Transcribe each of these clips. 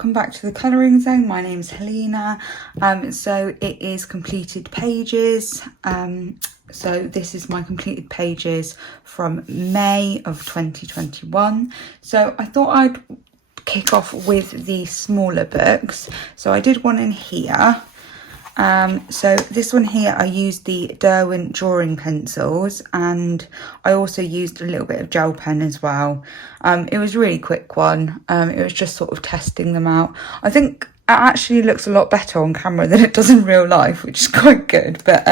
welcome back to the colouring zone. My name's Helena. So it is completed pages. So this is my completed pages from May of 2021. So I thought I'd kick off with the smaller books. So I did one in here. So this one here, I used the Derwent drawing pencils, and I also used a little bit of gel pen as well. It was a really quick one. It was just sort of testing them out. I think it actually looks a lot better on camera than it does in real life, which is quite good. But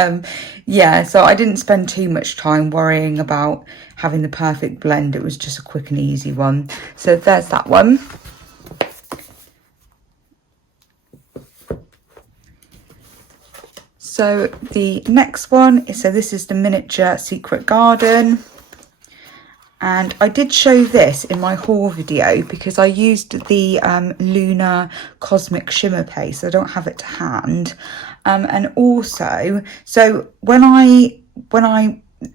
yeah, so I didn't spend too much time worrying about having the perfect blend. It was just a quick and easy one. So there's that one. So the next one is, so this is the miniature secret garden, and I did show this in my haul video because I used the Lunar Cosmic Shimmer paste. I don't have it to hand, and also so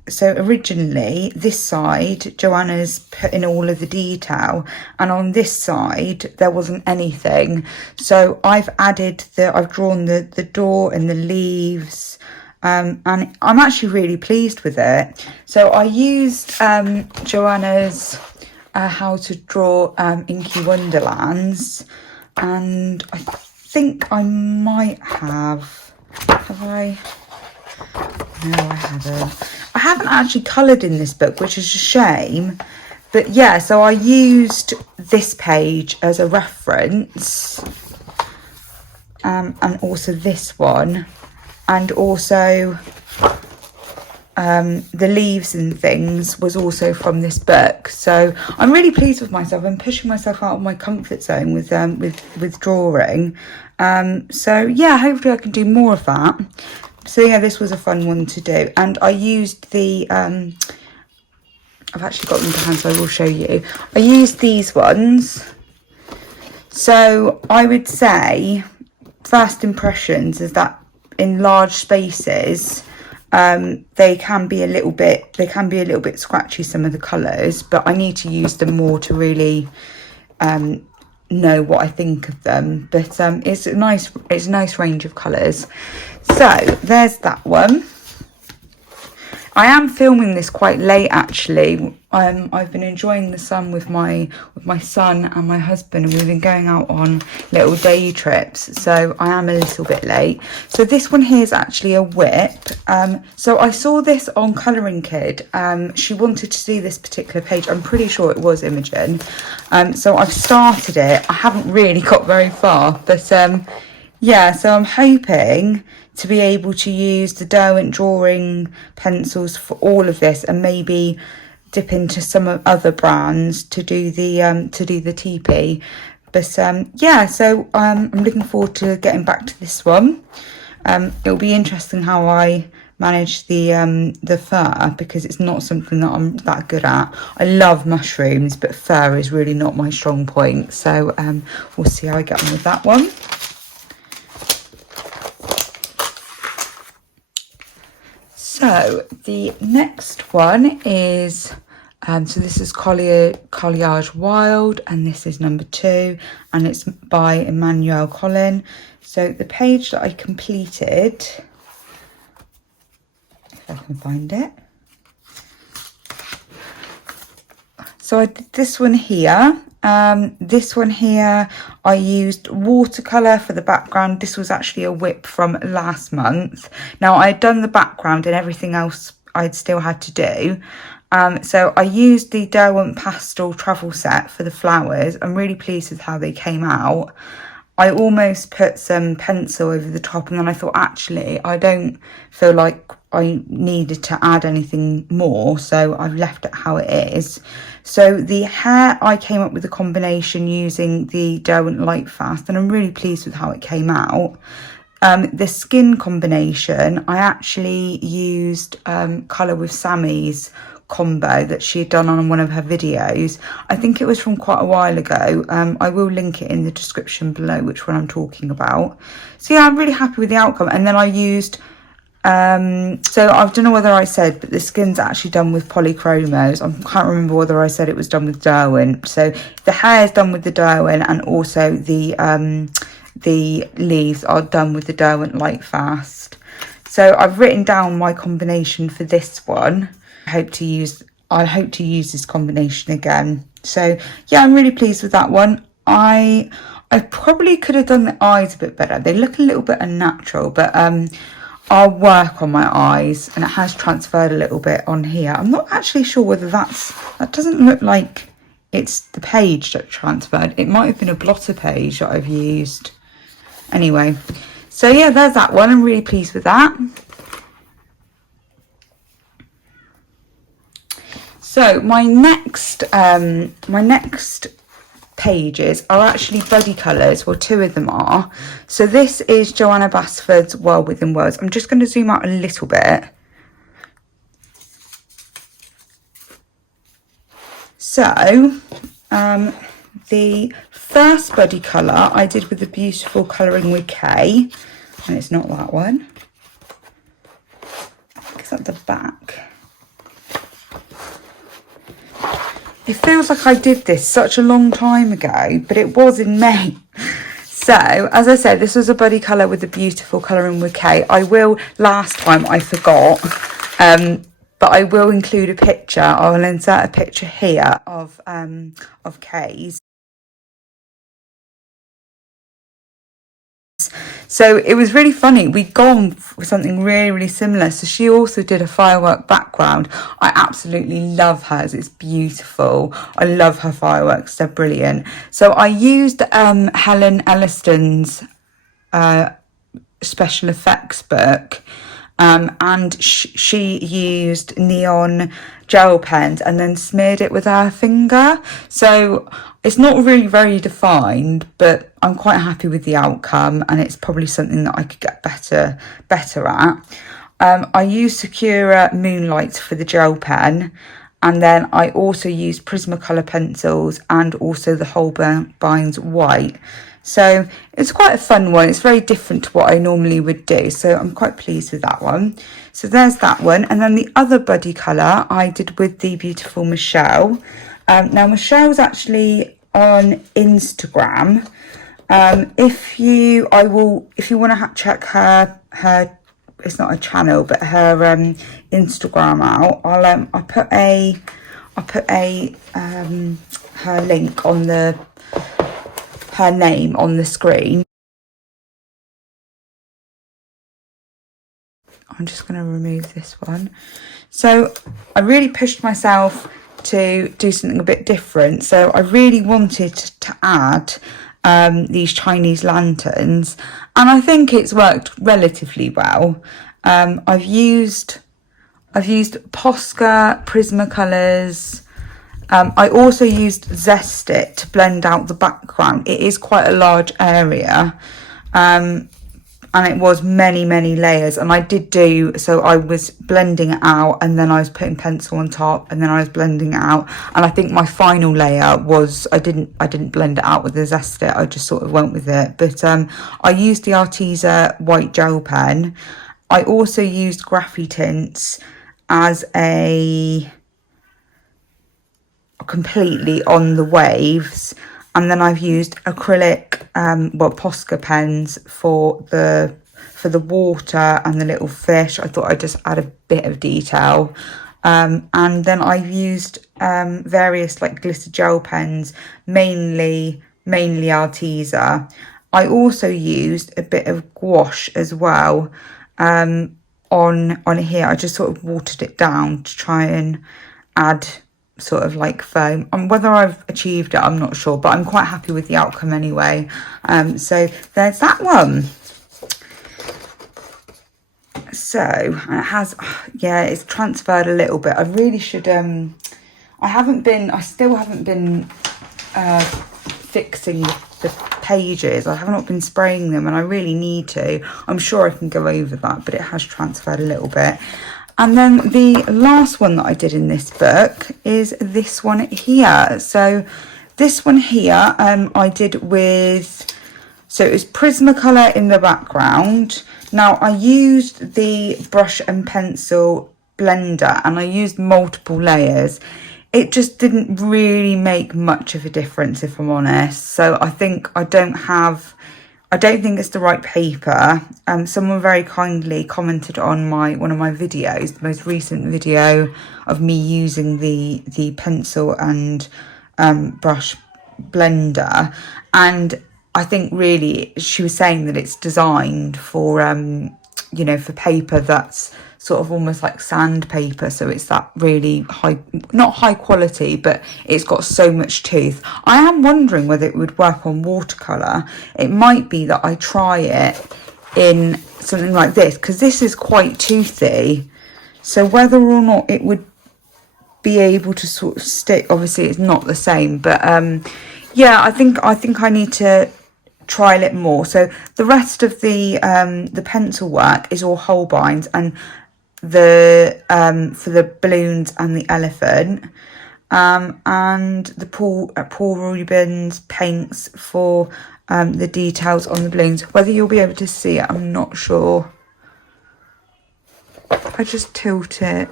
so originally this side Joanna's put in all of the detail, and on this side there wasn't anything, so I've drawn the door and the leaves, and I'm actually really pleased with it. So I used Joanna's how to draw Inky Wonderlands, and I think I might have I? No, I haven't. I haven't actually coloured in this book, which is a shame. But yeah, so I used this page as a reference. And also this one. And also the leaves and things was also from this book. So I'm really pleased with myself. I'm pushing myself out of my comfort zone with drawing. So yeah, hopefully I can do more of that. So yeah, this was a fun one to do, and I used the I've actually got them to hand, so I will show you. I used these ones. So I would say first impressions is that in large spaces they can be a little bit scratchy, some of the colours, but I need to use them more to really know what I think of them. But it's a nice range of colours. So there's that one. I am filming this quite late actually. I've been enjoying the sun with my son and my husband, and we've been going out on little day trips, so I am a little bit late. So this one here is actually a whip. So I saw this on Colouring Kid. She wanted to see this particular page. I'm pretty sure it was Imogen. So I've started it. I haven't really got very far, but yeah, so I'm hoping to be able to use the Derwent drawing pencils for all of this, and maybe dip into some other brands to do the TP. But yeah, so I'm looking forward to getting back to this one. It'll be interesting how I manage the fur, because it's not something that I'm that good at. I love mushrooms, but fur is really not my strong point. So we'll see how I get on with that one. So the next one is, so this is Collage Wild, and this is number 2, and it's by Emmanuel Collin. So the page that I completed, if I can find it. So I did this one here. This one here, I used watercolour for the background. This was actually a whip from last month. Now, I had done the background and everything else I'd still had to do. So I used the Derwent pastel travel set for the flowers. I'm really pleased with how they came out. I almost put some pencil over the top, and then I thought, actually, I don't feel like I needed to add anything more, so I've left it how it is. So the hair, I came up with a combination using the Derwent Light Fast, and I'm really pleased with how it came out. The skin combination, I actually used Colour with Sammy's combo that she had done on one of her videos. I think it was from quite a while ago. I will link it in the description below which one I'm talking about. So yeah, I'm really happy with the outcome. And then I used So I don't know whether I said, but the skin's actually done with polychromos. I can't remember whether I said it was done with Derwent. So the hair is done with the Derwent, and also the leaves are done with the Derwent Lightfast. So I've written down my combination for this one. I hope to use this combination again. So yeah, I'm really pleased with that one. I probably could have done the eyes a bit better. They look a little bit unnatural, but I'll work on my eyes, and it has transferred a little bit on here. I'm not actually sure whether that doesn't look like it's the page that transferred. It might have been a blotter page that I've used. Anyway, so yeah, there's that one. I'm really pleased with that. So my next pages are actually buddy colours. Well, two of them are. So this is Joanna Basford's World Within Worlds. I'm just going to zoom out a little bit. So the first buddy colour I did with the beautiful Colouring with K, and it's not that one. It's at the back. It feels like I did this such a long time ago, but it was in May. So, as I said, this was a buddy colour with the beautiful Colouring with K. Last time I forgot, but I will include a picture. I will insert a picture here of K's. So it was really funny. We'd gone for something really, really similar. So she also did a firework background. I absolutely love hers. It's beautiful. I love her fireworks. They're brilliant. So I used Helen Elliston's special effects book. And she used neon gel pens and then smeared it with her finger. So it's not really very defined, but I'm quite happy with the outcome, and it's probably something that I could get better at. I used Sakura Moonlight for the gel pen, and then I also used Prismacolor pencils and also the Holbein's White. So it's quite a fun one. It's very different to what I normally would do. So I'm quite pleased with that one. So there's that one. And then the other buddy colour I did with the beautiful Michelle. Now Michelle's actually on Instagram. If you want to check her, it's not a channel, but her Instagram out. I'll put her link on her name on the screen. I'm just going to remove this one. So I really pushed myself to do something a bit different. So I really wanted to add these Chinese lanterns, and I think it's worked relatively well. I've used Posca Prismacolors. I also used Zest It to blend out the background. It is quite a large area, and it was many layers, and so I was blending it out, and then I was putting pencil on top, and then I was blending it out, and I think my final layer was I didn't blend it out with the Zest It. I just sort of went with it. But I used the Arteza white gel pen. I also used Graffy Tints as completely on the waves, and then I've used acrylic Posca pens for the water and the little fish. I thought I'd just add a bit of detail, and then I've used various like glitter gel pens, mainly Arteza. I also used a bit of gouache as well on here. I just sort of watered it down to try and add sort of like foam. Whether I've achieved it, I'm not sure, but I'm quite happy with the outcome anyway. So there's that one. So it has, yeah, it's transferred a little bit. I really should I still haven't been fixing the pages. I have not been spraying them, and I really need to. I'm sure I can go over that, but it has transferred a little bit. And then the last one that I did in this book is this one here. So this one here I did with So it was Prismacolor in the background. Now I used the brush and pencil blender and I used multiple layers. It just didn't really make much of a difference, if I'm honest. So I think I don't think it's the right paper. Someone very kindly commented on one of my videos, the most recent video of me using the pencil and brush blender, and I think really she was saying that it's designed for you know, for paper that's sort of almost like sandpaper, so it's that really high, not high quality, but it's got so much tooth. I am wondering whether it would work on watercolour. It might be that I try it in something like this, because this is quite toothy, so whether or not it would be able to sort of stick, obviously it's not the same, but yeah, I think I need to trial it more. So the rest of the pencil work is all Holbeins, and the for the balloons and the elephant, and the Paul Rubens paints for the details on the balloons. Whether you'll be able to see it, I'm not sure. I just tilt it.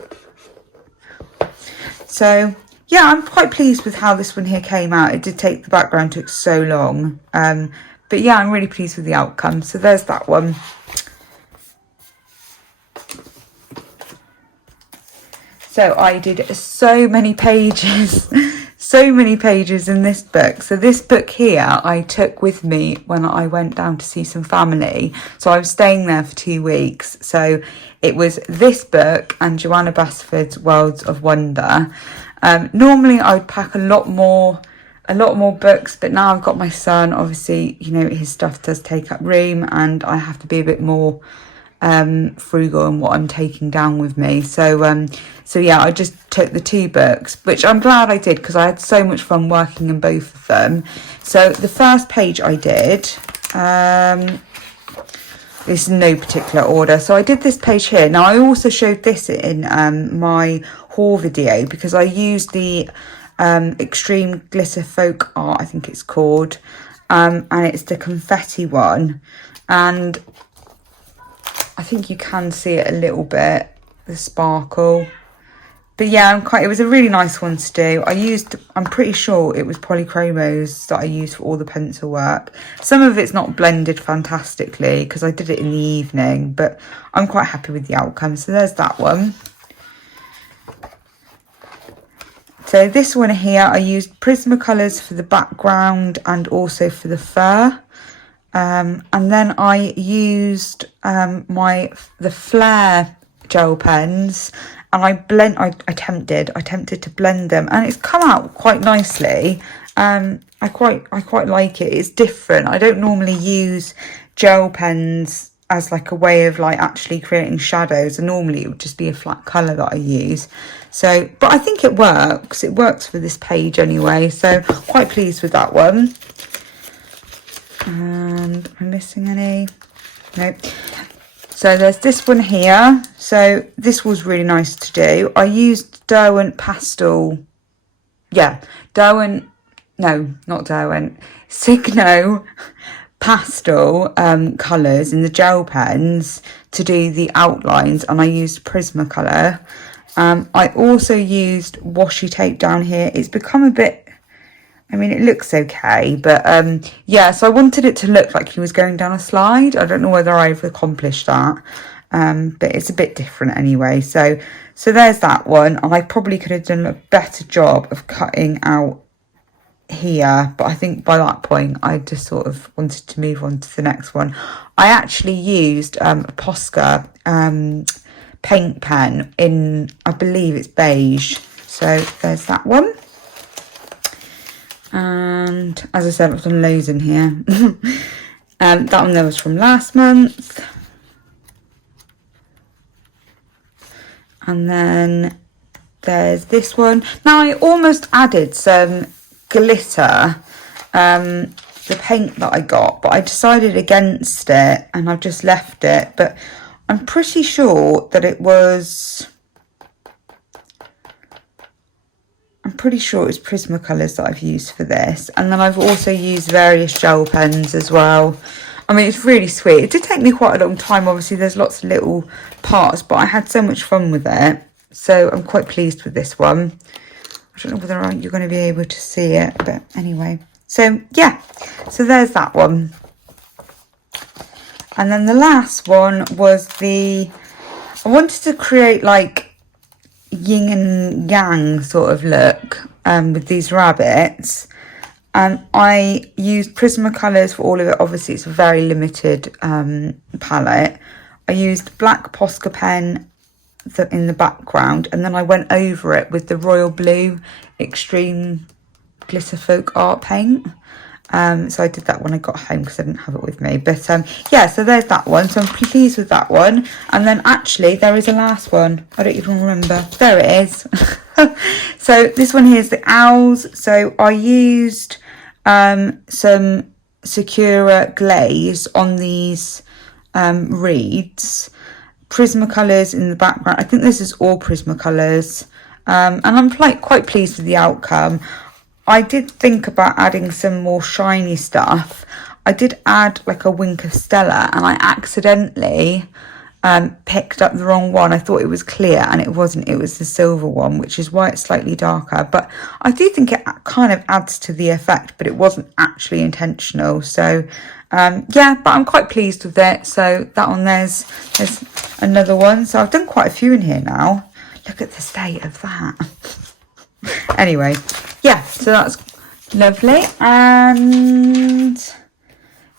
So yeah, I'm quite pleased with how this one here came out. It did take, the background took so long, but yeah, I'm really pleased with the outcome. So there's that one. So I did so many pages, so many pages in this book. So this book here I took with me when I went down to see some family. So I was staying there for 2 weeks. So it was this book and Joanna Basford's Worlds of Wonder. Normally I would pack a lot more books, but now I've got my son, obviously, you know, his stuff does take up room and I have to be a bit more frugal in what I'm taking down with me. So yeah, I just took the 2 books, which I'm glad I did because I had so much fun working in both of them. So the first page I did, this is no particular order. So I did this page here. Now I also showed this in my haul video because I used the Extreme Glitter Folk Art, I think it's called, and it's the confetti one, and I think you can see it a little bit, the sparkle. But yeah, it was a really nice one to do. I'm pretty sure it was polychromos that I used for all the pencil work. Some of it's not blended fantastically because I did it in the evening, but I'm quite happy with the outcome. So there's that one. So this one here, I used Prismacolors for the background and also for the fur. And then I used the Flare gel pens, and I attempted to blend them, and it's come out quite nicely. I quite like it. It's different. I don't normally use gel pens as like a way of like actually creating shadows, and normally it would just be a flat colour that I use. So, but I think it works. It works for this page anyway, so quite pleased with that one. And am I missing any? Nope. So there's this one here. So this was really nice to do. I used Derwent pastel. Yeah, Derwent. No, not Derwent. Signo pastel colours in the gel pens to do the outlines, and I used Prismacolor. I also used washi tape down here. It's become a bit, I mean, it looks okay, but yeah, so I wanted it to look like he was going down a slide. I don't know whether I've accomplished that, but it's a bit different anyway. So there's that one, and I probably could have done a better job of cutting out here, but I think by that point I just sort of wanted to move on to the next one. I actually used a Posca paint pen in, I believe it's beige. So there's that one. And as I said, I've done loads in here. That one there was from last month. And then there's this one. Now I almost added some glitter, the paint that I got, but I decided against it and I've just left it. But I'm pretty sure that it was I'm pretty sure it's Prismacolors that I've used for this. And then I've also used various gel pens as well. I mean, it's really sweet. It did take me quite a long time. Obviously, there's lots of little parts, but I had so much fun with it. So I'm quite pleased with this one. I don't know whether you're going to be able to see it, but anyway. So, yeah. So there's that one. And then the last one was I wanted to create like yin and yang sort of look with these rabbits. And I used Prismacolors for all of it. Obviously, it's a very limited palette. I used black Posca pen in the background, and then I went over it with the Royal Blue Extreme Glitter Folk Art paint. So I did that when I got home because I didn't have it with me. But yeah, so there's that one. So I'm pleased with that one. And then actually there is a last one. I don't even remember. There it is. So this one here is the owls. So I used some Sakura glaze on these reeds. Prismacolors in the background. I think this is all Prismacolors. And I'm quite pleased with the outcome. I did think about adding some more shiny stuff. I did add like a wink of Stella, and I accidentally picked up the wrong one. I thought it was clear and it wasn't. It was the silver one, which is why it's slightly darker. But I do think it kind of adds to the effect, but it wasn't actually intentional. So yeah, but I'm quite pleased with it. So that one, there's another one. So I've done quite a few in here now. Look at the state of that. Anyway, yeah, so that's lovely. And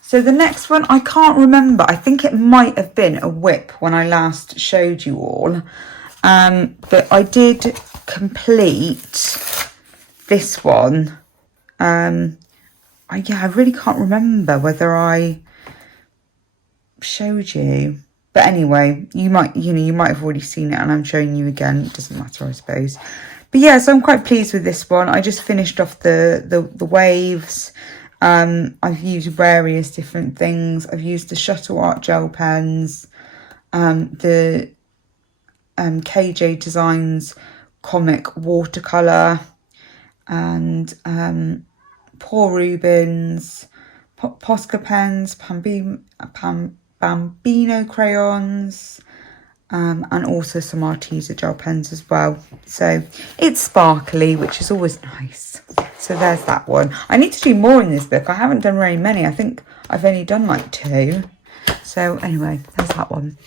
so the next one, I can't remember. I think it might have been a whip when I last showed you all. But I did complete this one. Yeah, I really can't remember whether I showed you. But anyway, you might have already seen it, and I'm showing you again. It doesn't matter, I suppose. But yeah, so I'm quite pleased with this one. I just finished off the waves. I've used various different things. I've used the Shuttle Art gel pens, the KJ Designs comic watercolour, and Paul Rubens, Posca pens, Bambino crayons, and also some Arteza gel pens as well. So it's sparkly, which is always nice. So there's that one. I need to do more in this book. I haven't done very many. I think I've only done like 2. So anyway, there's that one.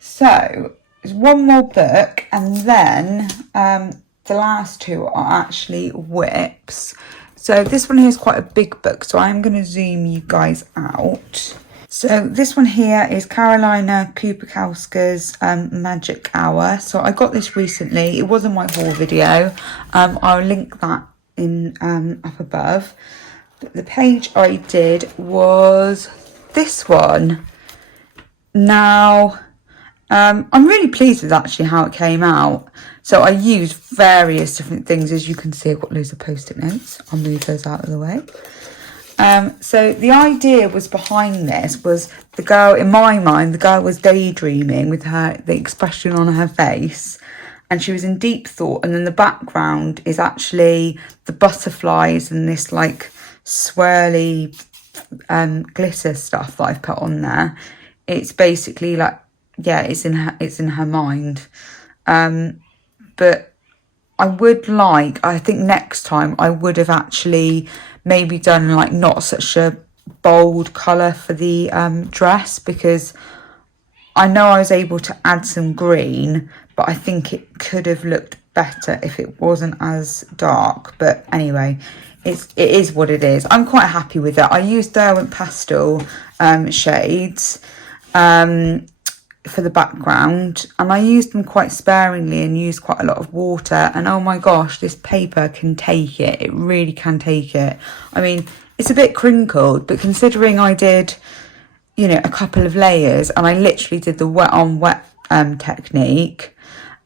So there's one more book, and then the last 2 are actually whips. So this one here is quite a big book, so I'm going to zoom you guys out. So this one here is Carolina Kupakowska's Magic Hour. So I got this recently. It was in my haul video. I'll link that in up above. But the page I did was this one. Now, I'm really pleased with actually how it came out. So I used various different things. As you can see, I've got loads of post-it notes. I'll move those out of the way. So the idea was behind this was the girl, in my mind, the girl was daydreaming with the expression on her face, and she was in deep thought. And then the background is actually the butterflies and this like swirly glitter stuff that I've put on there. It's basically like, yeah, it's in her mind. But I think next time I would have actually maybe done like not such a bold colour for the dress, because I know I was able to add some green, but I think it could have looked better if it wasn't as dark. But anyway, it is what it is. I'm quite happy with it. I used Derwent Pastel shades for the background, and I used them quite sparingly and used quite a lot of water, and oh my gosh, this paper can take it really can take it. I mean, it's a bit crinkled, but considering I did, you know, a couple of layers, and I literally did the wet on wet technique,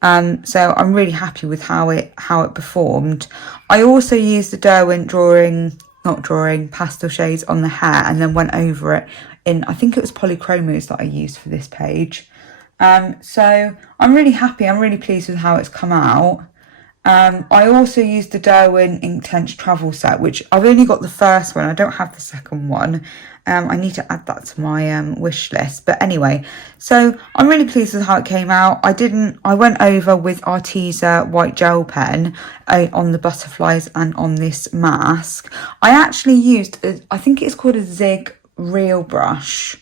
so I'm really happy with how it performed. I also used the Derwent pastel shades on the hair, and then went over it in, I think it was Polychromos that I used for this page. So I'm really happy. I'm really pleased with how it's come out. I also used the Derwent Inktense travel set, which I've only got the first one. I don't have the second one. I need to add that to my wish list. But anyway, so I'm really pleased with how it came out. I went over with Arteza white gel pen on the butterflies and on this mask. I actually used, I think it's called a Zig Real Brush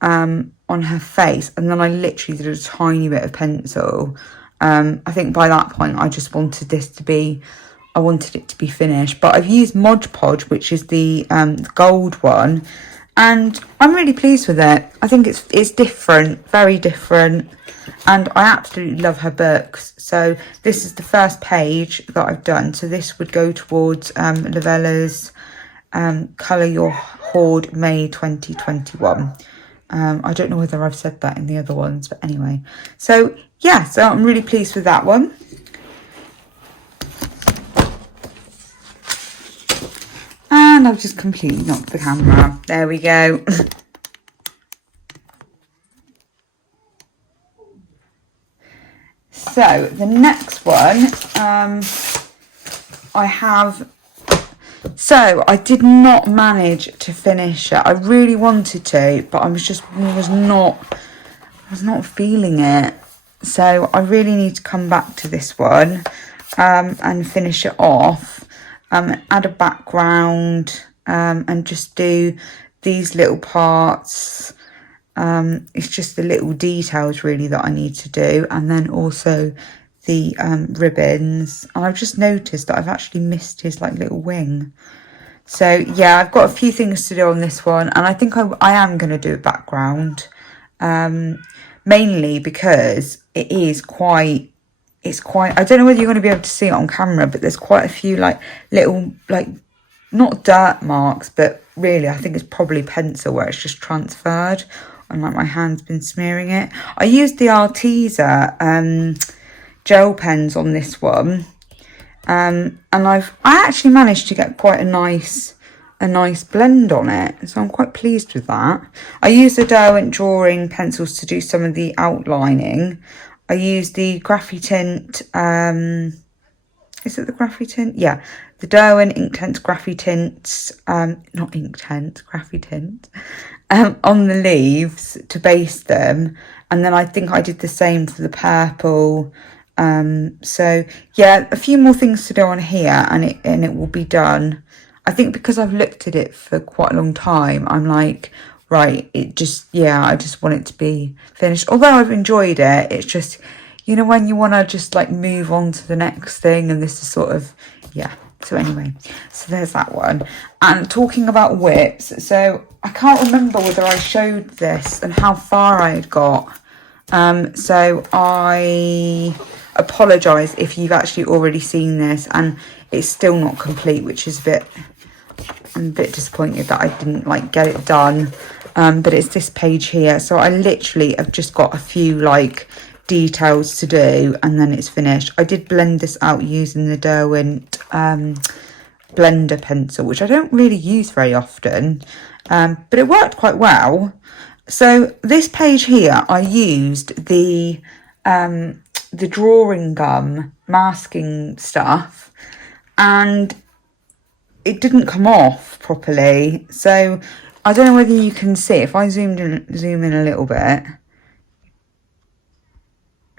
on her face. And then I literally did a tiny bit of pencil. I think by that point I just wanted this to be, I wanted it to be finished. But I've used Mod Podge, which is the gold one, and I'm really pleased with it. I think it's different, very different, and I absolutely love her books. So this is the first page that I've done. So this would go towards Lavella's Colour Your Hoard May 2021. I don't know whether I've said that in the other ones, but anyway. So yeah, so I'm really pleased with that one. And I've just completely knocked the camera. There we go. So the next one, I have. So I did not manage to finish it. I really wanted to, but I was not feeling it. So I really need to come back to this one and finish it off. Add a background and just do these little parts. It's just the little details really that I need to do, and then also the ribbons. And I've just noticed that I've actually missed his like little wing. So yeah, I've got a few things to do on this one, and I think I am going to do a background, mainly because it's quite, I don't know whether you're going to be able to see it on camera, but there's quite a few like little, like, not dirt marks, but really I think it's probably pencil where it's just transferred and like my hand's been smearing it. I used the Arteza gel pens on this one, and I actually managed to get quite a nice blend on it, so I'm quite pleased with that. I used the Derwent drawing pencils to do some of the outlining. I used the Graphitint, is it the Graphitint? Yeah, the Derwent Inktense Graphitints, not Inktense, Graphitint, on the leaves to base them. And then I think I did the same for the purple. So yeah, a few more things to do on here, and it will be done. I think because I've looked at it for quite a long time, I'm like, right, I just want it to be finished. Although I've enjoyed it, it's just, you know, when you want to just like move on to the next thing, and this is sort of, yeah. So anyway, so there's that one. And talking about whips, so I can't remember whether I showed this and how far I had got. So I apologise if you've actually already seen this and it's still not complete, which is I'm a bit disappointed that I didn't like get it done. But it's this page here. So I literally have just got a few like details to do, and then it's finished. I did blend this out using the Derwent blender pencil, which I don't really use very often, but it worked quite well. So this page here, I used the drawing gum masking stuff, and it didn't come off properly. So I don't know whether you can see, if I zoom in a little bit.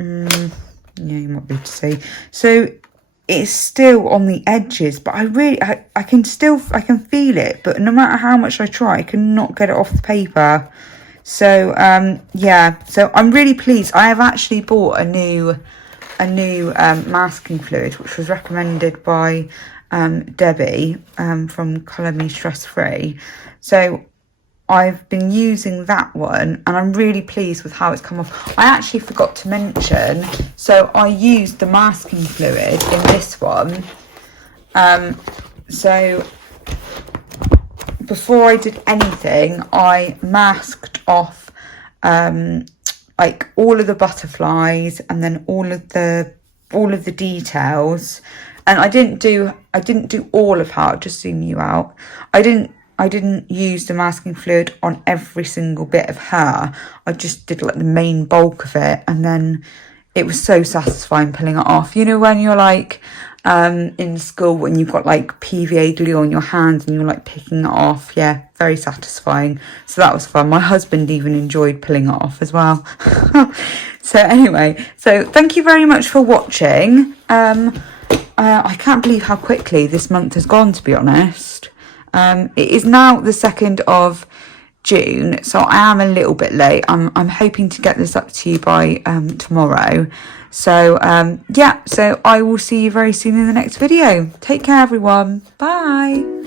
Yeah, you might be able to see. So it's still on the edges, but I can feel it, but no matter how much I try, I cannot get it off the paper. So yeah, so I'm really pleased. I have actually bought a new masking fluid, which was recommended by Debbie from ColourMeStressFree. So I've been using that one, and I'm really pleased with how it's come off. I actually forgot to mention, so I used the masking fluid in this one. So before I did anything, I masked off like all of the butterflies and then all of the details. And I didn't do all of her. I'll just zoom you out. I didn't use the masking fluid on every single bit of her. I just did like the main bulk of it, and then it was so satisfying pulling it off. You know, when you're like in school, when you've got like PVA glue on your hands and you're like picking it off. Yeah, very satisfying. So that was fun. My husband even enjoyed pulling it off as well. So anyway, so thank you very much for watching. I can't believe how quickly this month has gone, to be honest. It is now the 2nd of June, so I am a little bit late. I'm hoping to get this up to you by tomorrow. So yeah, so I will see you very soon in the next video. Take care, everyone. Bye.